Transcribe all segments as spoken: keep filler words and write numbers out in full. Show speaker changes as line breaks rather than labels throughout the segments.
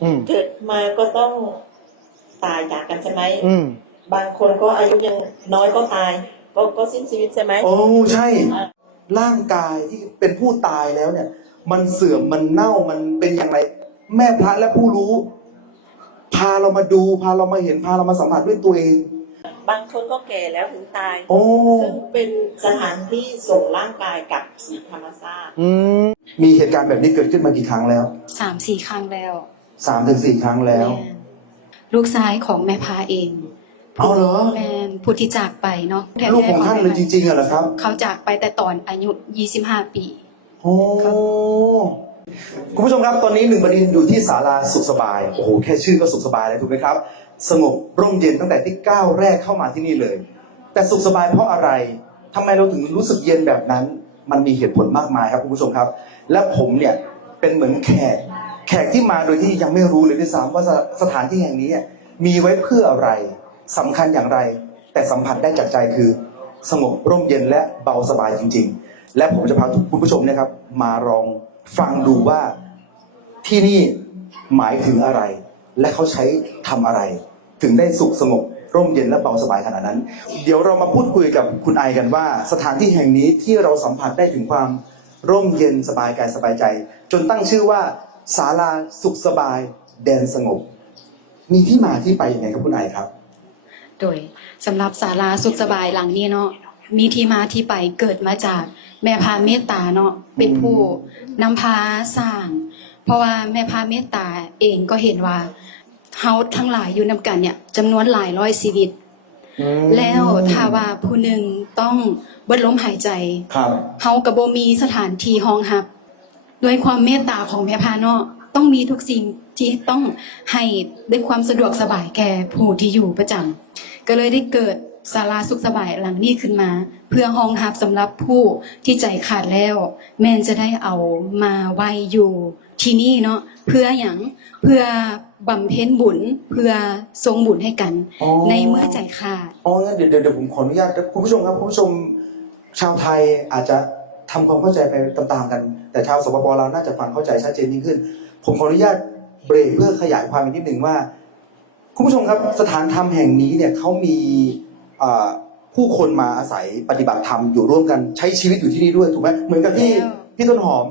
เกิดมาก็ต้องตายจากกันใช่ไหมบางคนก็อายุยังน้อยก็ตายก็ก็สิ้นชีวิตใช่ไหม
โอ้ใช่ร่างกายที่เป็นผู้ตายแล้วเนี่ยมันเสื่อมมันเน่ามันเป็นอย่างไรแม่พระและผู้รู้พาเรามาดูพาเรามาเห็นพาเรามาสัมผัสด้วยตัวเอง
บางคนก็แก่แล้วถึงตาย
โอ้
ซึ่งเป็นสถานที่ส่งร่างกายกับสีธรรมชาติ
มีเหตุการณ์แบบนี้เกิดขึ้นมากี่ครั้งแล้ว
สามสี่ครั้งแล้ว
สามถึงสี่ครั้งแล้ว
ลูกชายของแม่พาเอง
เอาเหรอ
แม่ผู้ที่จากไปเนาะ
ลูกของท่านเลยจริงๆเหรอครับ
เขาจากไปแต่ตอนอายุยี่สิบห้าปี
โอ้คุณผู้ชมครับตอนนี้หนึ่งบดินทร์อยู่ที่ศาลาสุขสบายโอ้โหแค่ชื่อก็สุขสบายเลยถูกไหมครับสงบร่มเย็นตั้งแต่ที่ก้าวแรกเข้ามาที่นี่เลยแต่สุขสบายเพราะอะไรทำไมเราถึงรู้สึกเย็นแบบนั้นมันมีเหตุผลมากมายครับคุณผู้ชมครับและผมเนี่ยเป็นเหมือนแขกแขกที่มาโดยที่ยังไม่รู้เลยด้วยซ้ำว่าสถานที่แห่งนี้มีไว้เพื่ออะไรสำคัญอย่างไรแต่สัมผัสได้จากใจคือสงบร่มเย็นและเบาสบายจริงๆและผมจะพาคุณผู้ชมนะครับมาลองฟังดูว่าที่นี่หมายถึงอะไรและเขาใช้ทำอะไรถึงได้สุขสงบร่มเย็นและเบาสบายขนาดนั้นเดี๋ยวเรามาพูดคุยกับคุณไอกันว่าสถานที่แห่งนี้ที่เราสัมผัสได้ถึงความร่มเย็นสบายกายสบายใจจนตั้งชื่อว่าศาลาสุขสบายแดนสงบมีที่มาที่ไปยังไงครับคุณไอครับ
โดยสำหรับศาลาสุขสบายหลังนี้เนาะมีที่มาที่ไปเกิดมาจากแม่พาเมตตาเนาะเป็นผู้นำพาสร้างเพราะว่าแม่พาเมตตาเองก็เห็นว่าเฮาทั้งหลายอยู่นำกันเนี่ยจำนวนหลายร้อยชีวิตแล้วถ้าว่าผู้หนึ่งต้องเบิดลมหายใจเฮาก็บ่มีสถานที่รองรับด้วยความเมตตาของแม่พาเนาะต้องมีทุกสิ่งที่ต้องให้ด้วยความสะดวกสบายแก่ผู้ที่อยู่ประจำก็เลยได้เกิดศาลาสุขสบายหลังนี้ขึ้นมาเพื่อรองรับสำหรับผู้ที่ใจขาดแล้วแม่นจะได้เอามาไว้อยู่ที่นี่เนาะเพื่ออย่างเพื่อบำเพ็ญบุญเพื่อทรงบุญให้กันในเมื่อใจขาด
อ๋องั้นเดี๋ยวเดี๋ยวผมขออนุญาตคุณผู้ชมครับคุณผู้ชมชาวไทยอาจจะทำความเข้าใจไปตามๆกันแต่ชาวสปปเราน่าจะฟังเข้าใจชัดเจนยิ่งขึ้นผมขออนุญาตเบรกเพื่อขยายความอีกนิดหนึ่งว่าคุณผู้ชมครับสถานธรรมแห่งนี้เนี่ยเขามีผู้คนมาอาศัยปฏิบัติธรรมอยู่ร่วมกันใช้ชีวิตอยู่ที่นี่ด้วยถูกไหมเหมือนกับที่พี่ต้นหอม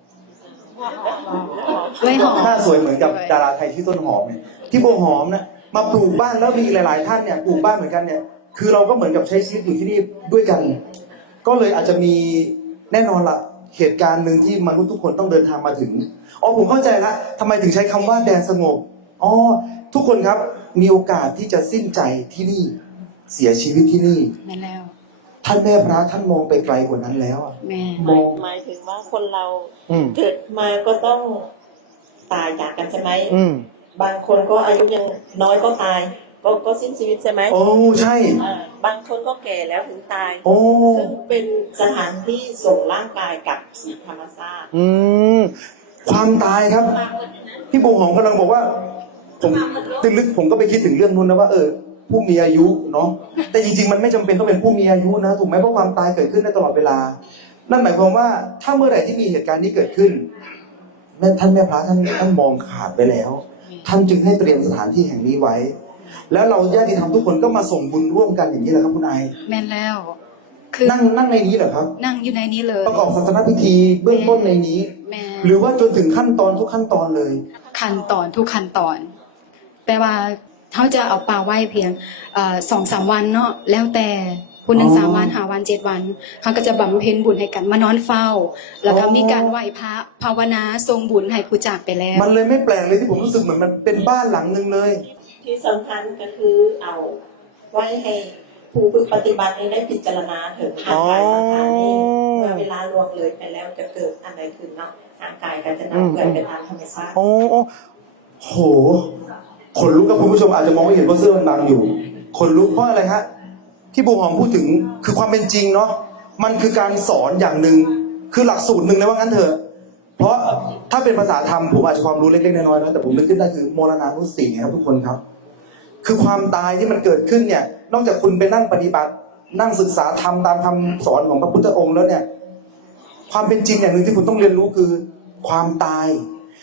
ไม่หอม
หน้าสวยเหมือนกับดาราไทยที่ต้นหอมเนี่ยที่โบหอมนะมาปลูกบ้านแล้วมีหลายๆท่านเนี่ยปลูกบ้านเหมือนกันเนี่ยคือเราก็เหมือนกับใช้ชีวิตอยู่ที่นี่ด้วยกันก็เลยอาจจะมีแน่นอนละเหตุการณ์หนึ่งที่มนุษย์ทุกคนต้องเดินทางมาถึงอ๋อผมเข้าใจละทำไมถึงใช้คำว่าแดนสงบอ๋อทุกคนครับมีโอกาสที่จะสิ้นใจที่นี่เสียชีวิตที่นี่
นั่นแล้ว
ท่านแม่พระท่านมองไปไกลกว่านั้นแล้ว
แม่
มองหมายถึงว่าคนเราเกิดมาก็ต้องตายจากกันใช่ไหมบางคนก็อายุยังน้อยก็ตายก็ก็สิ้นชีวิตใช่ไหม
โอ้ใช่
บางคนก็แก่แล้วถึงตาย
โอ้
ซึ่งเป็นสถานที่ส่งร่างกายกับสีธรรมชาติ
อืมความตายครับพี่โบหอมกำลังบอกว่าผมลึกๆผมก็ไปคิดถึงเรื่องนู้นนะว่าเออผู้มีอายุเนาะแต่จริงๆมันไม่จำเป็นต้องเป็นผู้มีอายุนะถูกไหมเพราะความตายเกิดขึ้นได้ตลอดเวลานั่นหมายความว่าถ้าเมื่อไหร่ที่มีเหตุการณ์นี้เกิดขึ้นแม่ท่านแม่พระท่านท่านมองขาดไปแล้วท่านจึงให้เตรียมสถานที่แห่งนี้ไว้แล้วเราญาติธรรมทุกคนก็มาส่งบุญร่วมกันอย่างนี้แหละครับคุณนาย
แม่นแล้ว
คือนั่งนั่งในนี้เหรอครับ
นั่งอยู่ในนี้เลย
ประกอบศาสนพิธีเบื้องต้นในนี้หรือว่าจนถึงขั้นตอนทุกขั้นตอนเลย
ขั้นตอนทุกขั้นตอนแปลว่าเขาจะเอาปลาไหว้เพียงสองสามวันเนาะแล้วแต่คุณหนึ่งสามวันหาวันเจ็ดวันเขาก็จะบำเพ็ญบุญให้กันมานอนเฝ้าแล้วก็มีการไหว้พระภาวนาทรงบุญให้ผู้จากไปแล้ว
มันเลยไม่แปลกเลยที่ผมรู้สึกเหมือนมันเป็นบ้านหลังนึงเลย
ที่สำคัญก็คือเอาไว้ให้ผู้ฝึกปฏิบัติได้พิจารณาถึงทางกายสถานนี้เมื่อเวลาล่วงเลยไปแล้วจะเกิดอะไรขึ้นเนาะทางกายก็จะนำเกิดเป็นตามธรรมชาติ
โอ้โหขนลุกกับคุณผู้ชมอาจจะมองไม่เห็นเพราะเสื้อมันบังอยู่ขนลุกเพราะอะไรฮะที่บูหอมพูดถึงคือความเป็นจริงเนาะมันคือการสอนอย่างหนึ่งคือหลักสูตรหนึ่งเลยว่างั้นเถอะเพราะถ้าเป็นภาษาธรรมผมอาจจะความรู้เล็กๆน้อยๆนะแต่ผมนึกขึ้นได้คือโมรณานุสติครับทุกคนครับคือความตายที่มันเกิดขึ้นเนี่ยนอกจากคุณไปนั่งปฏิบัตินั่งศึกษาธรรมตามคำสอนของพระพุทธองค์แล้วเนี่ยความเป็นจริงอย่างหนึ่งที่คุณต้องเรียนรู้คือความตาย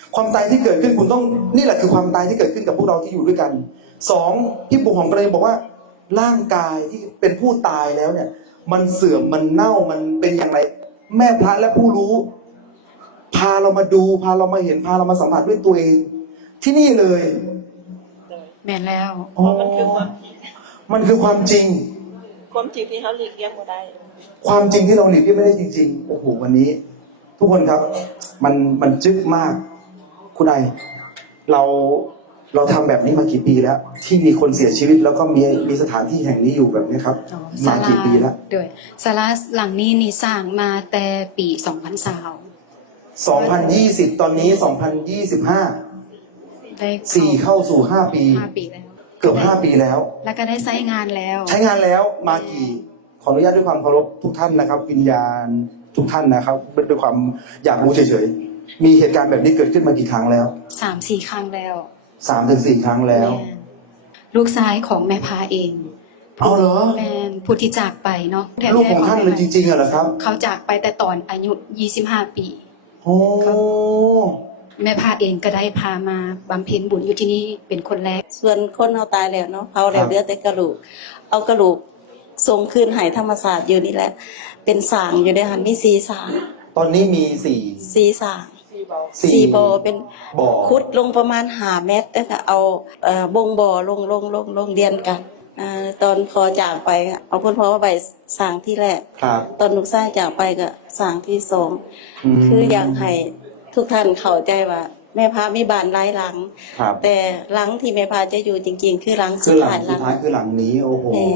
ความตายที่เกิดขึ้นคุณต้องนี่แหละคือความตายที่เกิดขึ้นกับพวกเราที่อยู่ด้วยกันสองที่ปู่ของกระเลยบอกว่าร่างกายที่เป็นผู้ตายแล้วเนี่ยมันเสื่อมมันเน่ามันเป็นอย่างไร แม่พระและผู้รู้พาเรามาดูพาเรามาเห็นพาเรามาสัมผัสด้วยตัวเองที่นี่เลย
แม่นแล้ว
อ๋อ
มันคือความจริง
มันคือความจริง
ความจริงที่เขาหลีกเลี่ยงไม่ได้
ความจริงที่เราหลีกเลี่ยงไม่ได้จริงๆโอ้โหวันนี้ ทุกคนครับ มันมันจึ๊กมาก คุณนายเราเราทำแบบนี้มากี่ปีแล้ว ที่มีคนเสียชีวิตแล้วก็มีมีสถานที่แห่งนี้อยู่แบบนี้ครับมากี่ปีแล้ว
ด้วยศาลาหลังนี้นี่สร้างมาแต่ปีสองพันสาม
สองพันยี่สิบตอนนี้สองพันยี่สิบห้า
ได้
สี่เข้าสู่ห้าปี
ห้าปีแล้ว
เกือบห้าปีแล้ว
แล้วก็ได้ใช้งานแล้ว
ใช้งานแล้วมากี่ขออนุญาตด้วยความเคารพทุกท่านนะครับ วิญญาณทุกท่านนะครับด้วยความอยากรู้เฉยๆมีเหตุการณ์แบบนี้เกิดขึ้นมากี่ครั้งแล้ว
สามสี่ครั้งแล้ว
สามถึงสี่ครั้งแล้ว
แม่ลูกชายของแม่พาเอง
เอาเหรอ
แม่ผู้ที่จากไปเนาะแท้ๆ
ลูกของท่านเลยจริงๆเหรอครับ
เขาจากไปแต่ตอนอายุยี่สิบห้าปี
โอ้
แม่พาเองก็ได้พามาบำเพ็ญบุญอยู่ที่นี่เป็นคนแรก
ส่วนคนเอาตายแล้วเนาะเผาแล้วเหลือแต่กระดูกเอากระดูกส่งคืนให้ธรรมศาสตร์อยู่นี่แหละ เป็นสางอยู่ในหันมีสีสาง
ตอนนี้มีสี่
สีสาง
สี่
สีบ่อเป็น
บ่อ
ขุดลงประมาณห้าเมตรแล้วก็เอาเอ่อบงบ่อลงลงลงลงเรียนกันอ่าตอนพอจากไปก็เอาคุณพ่อมาไปสางที่แรก
ครับ
ตอนลูกชายจากไปก็สางที่สอง
ม
คืออยากให้ทุกท่านเข้าใจว่า แม่พามีบ้านหลายหลัง
ครับ
แต่หลังที่แม่พาจะอยู่จริง ๆ คือหลัง
คื
สุ
อ
ด
หลั
ท้าง ยห
สุ
ลั
ด
ง
ท้ายคือหลังนี้โอ้โห
แน่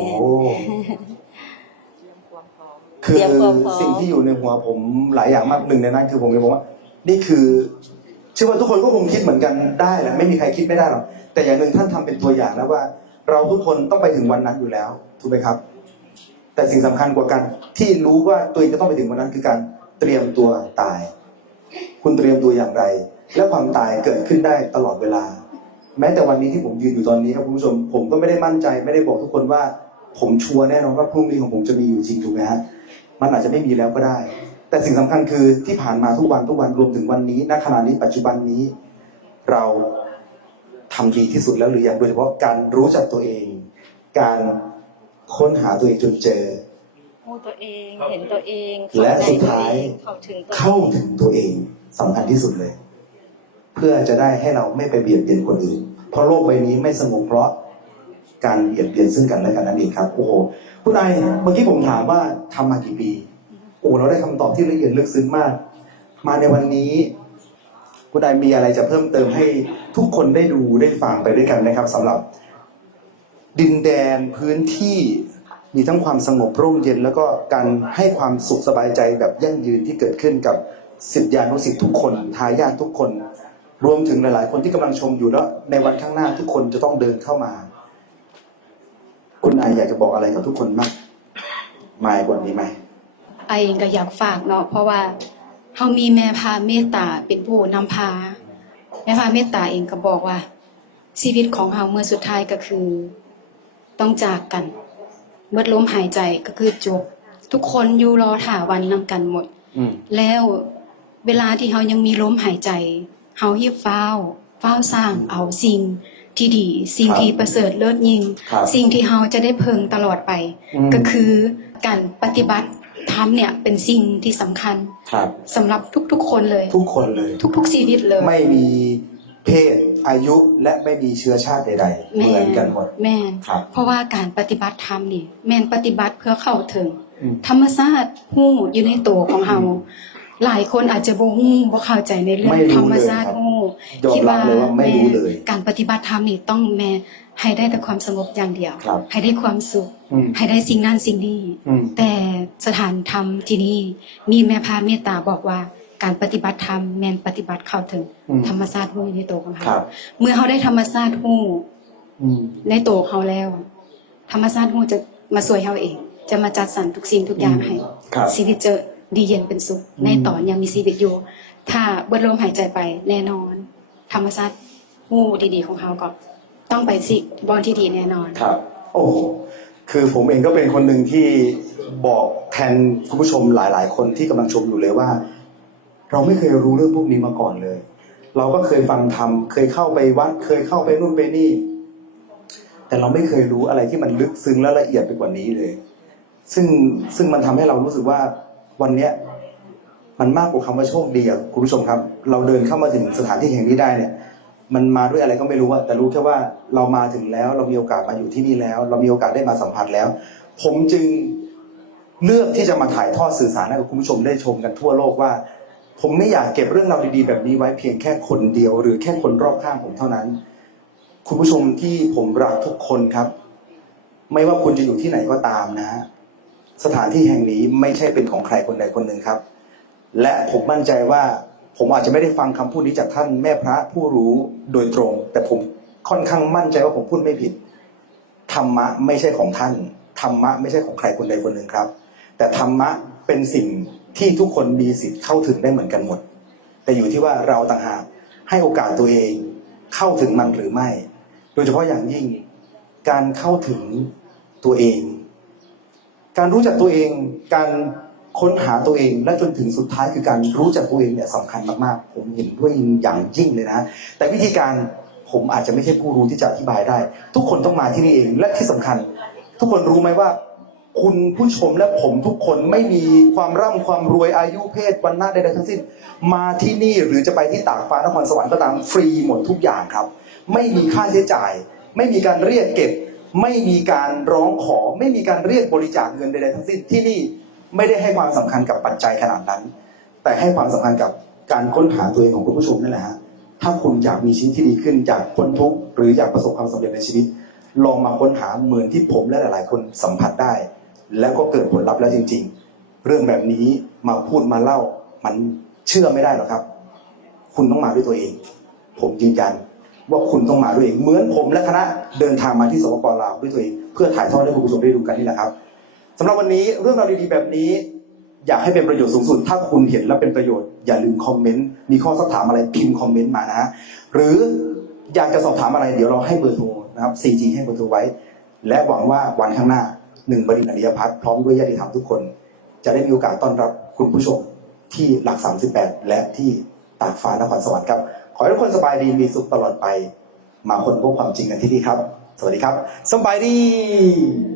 คือ
เตรียมความพร้อม
สิ่งที่อยู่ในหัวผมหลายอย่างมากหนึ่งในนั้นคือผมจะบอกว่า นี่คือเชื่อว่าทุกคนก็คงคิดเหมือนกันได้แหละไม่มีใครคิดไม่ได้หรอกแต่อย่างหนึ่งท่านทำเป็นตัวอย่างแล้วว่า เราทุกคนต้องไปถึงวันนั้นอยู่แล้วถูกไหมครับ แต่สิ่งสำคัญกว่ากันที่รู้ว่าตัวเองจะต้องไปถึงวันนั้นคือการเตรียมตัวตาย คุณเตรียมตัวอย่างไร และความตายเกิดขึ้นได้ตลอดเวลา แม้แต่วันนี้ที่ผมยืนอยู่ตอนนี้ครับคุณผู้ชมผมก็ไม่ได้มั่นใจไม่ได้บอกทุกคนว่า ผมชัวร์แน่นอนว่าพรุ่งนี้ของผมจะมีอยู่จริงถูกไหมฮะมันอาจจะไม่มีแล้วก็ได้ แต่สิ่งสำคัญคือที่ผ่านมาทุกวันทุกวันรวมถึงวันนี้ณขณะนี้ปัจจุบันนี้ เราทำดีที่สุดแล้วหรือยังโดยเฉพาะการรู้จักตัวเอง การค้นหาตัวเองจนเจอ
รู้ตัวเองเห็นตัวเอง
และสุดท้าย
เข้าถึงตัวเอง
เข้าถึงตัวเองสำคัญที่สุดเลย เพื่อจะได้ให้เราไม่ไปเบียดเบียนคนอื่น เพราะโลกใบนี้ไม่สงบเพราะการเบียดเบียนซึ่งกันและกันนั่นเองครับโอ้โหคุณนายเมื่อกี้ผมถามว่าทำมากี่ปีโอ้เราได้คำตอบที่ละเอียดลึกซึ้งมาก มาในวันนี้คุณนายมีอะไรจะเพิ่มเติมให้ทุกคนได้ดูได้ฟังไปด้วยกันนะครับสำหรับ ดินแดนพื้นที่มีทั้งความสงบร่มเย็น แล้วก็การให้ความสุขสบายใจแบบยั่งยืนที่เกิดขึ้นกับศิษยานุศิษย์ทุกคนทายาททุกคน รวมถึงหลายๆคนที่กำลังชมอยู่แล้วในวันข้างหน้าทุกคนจะต้องเดินเข้ามา คุณนายอยากจะบอกอะไรกับทุกคนมากมายกว่านี้ไหม
ไอเองก็อยากฝากเนาะเพราะว่าเฮามีแม่พาเมตตาเป็นผู้นำพา แม่พาเมตตาเองก็บอกว่า ชีวิตของเฮาเมื่อสุดท้ายก็คือ ต้องจากกันเมื่อลมหายใจก็คือจบ ทุกคนอยู่รอถ่าวันนำกันหมด
อืม
แล้วเวลาที่เฮายังมีลมหายใจเฮาฮีบฟ้าวฟ้าวสร้างเอาสิ่งที่ดี สิ่ง
ครับ
ที่ประเสริฐเลิศยิ่ง
ครับ
สิ่งที่เฮาจะได้เพิ่งตลอดไป
อืม
ก็คือการปฏิบัติธรรมเนี่ยเป็นสิ่งที่สำคัญ
ครับ
สำหรับทุกๆคนเลย
ทุกคนเลย
ทุกๆชีวิตเลย
ไม่มีเพศอายุและไม่มีเชื้อชาติใดๆเหมือนกันหมด
แม่น
ครับ
เพราะว่าการปฏิบัติธรรมนี่แม่นปฏิบัติเพื่อเข้าถึง
อืม
ธรรมชาติฮู้อยู่ในตัวของเฮาหลายคนอาจจะบ่ฮู้บ่เข้าใจในเรื่อง
ไม่รู้
ธรรมชาติ
เลยครับ
ฮู้
ยอมรับเลยว่าไม่รู้เลย
แม่การปฏิบัติธรรมนี่ต้องแม่ให้ได้แต่ความสงบอย่างเดียว
ครับ
ให้ได้ความสุข
อืม
ให้ได้สิ่งนั้นสิ่งนี้
อืม
แต่สถานธรรมที่นี่มีแม่พาเมตตาบอกว่าการปฏิบัติธรรมแม่นปฏิบัติเข้าถึง
อืม
ธรรมชาติฮู้อยู่ในตัวของ
ครั
เฮา
บ
เมื่อเฮาได้ธรรมชาติฮู้
อืม
ในตัวเขาแล้ว ธรรมชาติฮู้จะมาช่วยเฮาเอง จะมาจัดสรรทุกสิ่งทุกอย่างให้
ครับ
ชีวิตจะดีเย็นเป็นสุข
อืม
ในตอนยังมีชีวิตอยู่ ถ้าเบิดลมหายใจไปแน่นอน ธรรมชาติฮู้ดีๆของเขาก็ต้องไปสิบอนที่ดีแน่นอน
ครับ โอ้โหคือผมเองก็เป็นคนหนึ่งที่บอกแทนคุณผู้ชมหลาย ๆ คนที่กำลังชมอยู่เลยว่า เราไม่เคยรู้เรื่องพวกนี้มาก่อนเลยเราก็เคยฟังธรรมเคยเข้าไปวัดเคยเข้าไปนู่นไปนี่แต่เราไม่เคยรู้อะไรที่มันลึกซึ้งและละเอียดไปกว่านี้เลยซึ่งซึ่งมันทำให้เรารู้สึกว่าวันเนี้ยมันมากกว่าคำว่าโชคดีอ่ะคุณผู้ชมครับเราเดินเข้ามาถึงสถานที่แห่งนี้ได้เนี่ยมันมาด้วยอะไรก็ไม่รู้อะแต่รู้แค่ว่าเรามาถึงแล้วเรามีโอกาสมาอยู่ที่นี่แล้วเรามีโอกาสได้มาสัมผัสแล้วผมจึงเลือกที่จะมาถ่ายทอดสื่อสารให้กับคุณผู้ชมได้ชมกันทั่วโลกว่าผมไม่อยากเก็บเรื่องราวดีๆแบบนี้ไว้เพียงแค่คนเดียวหรือแค่คนรอบข้างผมเท่านั้นคุณผู้ชมที่ผมรักทุกคนครับไม่ว่าคุณจะอยู่ที่ไหนก็ตามนะฮะสถานที่แห่งนี้ไม่ใช่เป็นของใครคนใดคนหนึ่งครับและผมมั่นใจว่าผมอาจจะไม่ได้ฟังคำพูดนี้จากท่านแม่พระผู้รู้โดยตรงแต่ผมค่อนข้างมั่นใจว่าผมพูดไม่ผิดธรรมะไม่ใช่ของท่านธรรมะไม่ใช่ของใครคนใดคนหนึ่งครับแต่ธรรมะเป็นสิ่งที่ทุกคนมีสิทธิ์เข้าถึงได้เหมือนกันหมดแต่อยู่ที่ว่าเราต่างหากให้โอกาสตัวเองเข้าถึงมันหรือไม่โดยเฉพาะอย่างยิ่งการเข้าถึงตัวเองการรู้จักตัวเองการค้นหาตัวเองและจนถึงสุดท้ายคือการรู้จักตัวเองเนี่ยสำคัญมากๆผมเห็นด้วยอย่างยิ่งเลยนะแต่วิธีการผมอาจจะไม่ใช่ผู้รู้ที่จะอธิบายได้ทุกคนต้องมาที่นี่เองและที่สำคัญทุกคนรู้ไหมว่าคุณผู้ชมและผมทุกคนไม่มีความร่ำความรวยอายุเพศวรรณะใดๆทั้งสิ้นมาที่นี่หรือจะไปที่ตากฟ้านครสวรรค์ก็ตามฟรีหมดทุกอย่างครับไม่มีค่าใช้จ่ายไม่มีการเรียกเก็บไม่มีการร้องขอไม่มีการเรียกบริจาคเงินใดๆทั้งสิ้นที่นี่ไม่ได้ให้ความสำคัญกับปัจจัยขนาดนั้นแต่ให้ความสำคัญกับการค้นหาตัวเองของคุณผู้ชมนั่นแหละฮะถ้าคุณอยากมีชีวิตที่ดีขึ้นอยากพ้นทุกข์หรืออยากประสบความสำเร็จในชีวิตลองมาค้นหาเหมือนที่ผมและหลายๆคนสัมผัสได้แล้วก็เกิดผลลัพธ์แล้วจริงๆเรื่องแบบนี้มาพูดมาเล่ามันเชื่อไม่ได้หรอกครับคุณต้องมาด้วยตัวเองผมยืนยันว่าคุณต้องมาด้วยเองเหมือนผมและคณะเดินทางมาที่สปป.ลาวด้วยตัวเองเพื่อถ่ายทอดให้คุณผู้ชมได้ดูกันนี่แหละครับสำหรับวันนี้เรื่องราวดีๆแบบนี้อยากให้เป็นประโยชน์สูงสุดถ้าคุณเห็นแล้วเป็นประโยชน์อย่าลืมคอมเมนต์มีข้อสักถามอะไรพิมพ์คอมเมนต์มานะฮะหรืออยากจะสอบถามอะไรเดี๋ยวเราให้เบอร์โทรนะครับ ซี จี ให้เบอร์โทรไว้และหวังว่าวันข้างหน้าหนึ่งบดินทร์อริยพัฒน์พร้อมด้วยญาติธรรมทุกคนจะได้มีโอกาสต้อนรับคุณผู้ชมที่หลักสามสิบแปดและที่ตากฟ้านครสวรรค์ครับขอให้ทุกคนสบายดีมีสุขตลอดไปมาค้นพบความจริงกันที่นี่ครับสวัสดีครับสบายดี